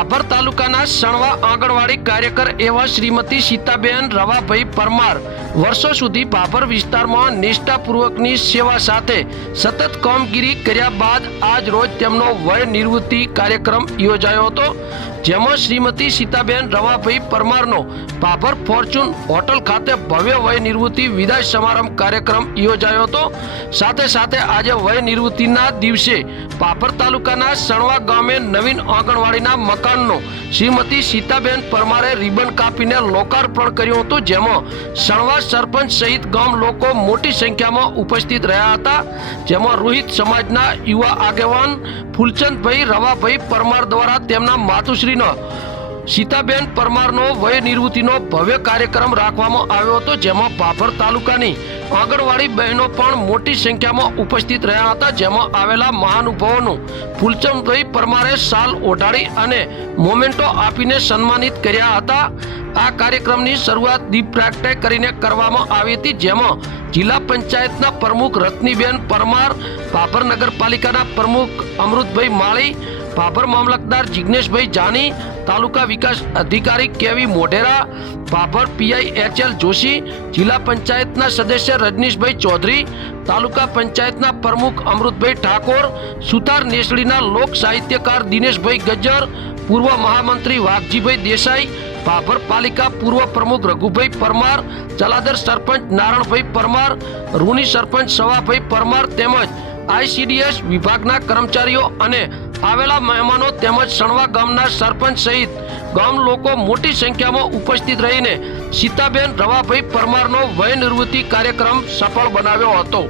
ભાભર તાલુકાના સણવા આંગણવાડી કાર્યકર એવા શ્રીમતી સીતાબેન રવાભાઈ પરમાર વર્ષો સુધી ભાભર વિસ્તારમાં નિષ્ઠાપૂર્વકની સેવા સાથે સતત કામગીરી કર્યા બાદ આજ રોજ તેમનો વય નિવૃત્તિ કાર્યક્રમ યોજાયો હતો, જેમાં શ્રીમતી સીતાબેન રવાભાઈ પરમારનો ભાભર ફોર્ચ્યુન હોટલ ખાતે ભવ્ય વય નિવૃત્તિ વિદાય સમારંભ કાર્યક્રમ યોજાયો હતો। સાથે સાથે આજે વય નિવૃત્તિના દિવસે ભાભર તાલુકાના સણવા ગામે નવીન આંગણવાડીના મકાનનો શ્રીમતી સીતાબેન પરમારે રિબન કાપીને લોકાર્પણ કર્યું હતું, જેમાં સણવા સરપંચ સહિત ગામ લોકો મોટી સંખ્યામાં ઉપસ્થિત રહ્યા હતા, જેમાં રોહિત સમાજના યુવા આગેવાન ફૂલચંદભાઈ રવાભાઈ પરમાર દ્વારા તેમના માતુશ્રીનો સીતાબેન પરમારનો વય નિવૃત્તિનો ભવ્ય કાર્યક્રમ રાખવામાં આવ્યો હતો, જેમાં ભાભર તાલુકાની આંગણવાડી બહેનો પણ મોટી સંખ્યામાં ઉપસ્થિત રહ્યા હતા, જેમાં આવેલા મહાનુભાવોનું ફૂલચંદભાઈ પરમારે શાલ ઓઢાડી અને મોમેન્ટો આપીને સન્માનિત કર્યા હતા। આ કાર્યક્રમની શરૂઆત દીપ પ્રાગટ્ય કરીને કરવામાં આવી હતી, જેમાં જિલ્લા પંચાયતના પ્રમુખ રત્નીબેન પરમાર, ભાભર નગરપાલિકાના પ્રમુખ અમૃતભાઈ માળી, ભાભર મામલતદાર જિગ્નેશભાઈ જાની, તાલુકા વિકાસ અધિકારી કેવી મોઢેરા, ભાભર પીઆઈ એચએલ જોશી, જિલ્લા પંચાયતના સદસ્ય રજનીશભાઈ ચૌધરી, તાલુકા પંચાયતના પ્રમુખ અમૃતભાઈ ઠાકોર, સુતાર નેસડીના લોક સાહિત્યકાર દિનેશભાઈ ગજ્જર, પૂર્વ મહામંત્રી વાઘજીભાઈ દેસાઈ, ભાભર પાલિકા પૂર્વ પ્રમુખ રઘુભાઈ પરમાર, ચલાદર સરપંચ નારણભાઈ પરમાર, રૂની સરપંચ સવાભાઈ પરમાર તેમજ આઈસીડીએસ વિભાગના કર્મચારીઓ અને આવેલા મહેમાનો તેમજ સણવા ગામના સરપંચ સહિત ગામ લોકો મોટી સંખ્યામાં ઉપસ્થિત રહીને સીતાબેન રવાભાઈ પરમારનો વય નિવૃત્તિ કાર્યક્રમ સફળ બનાવ્યો હતો।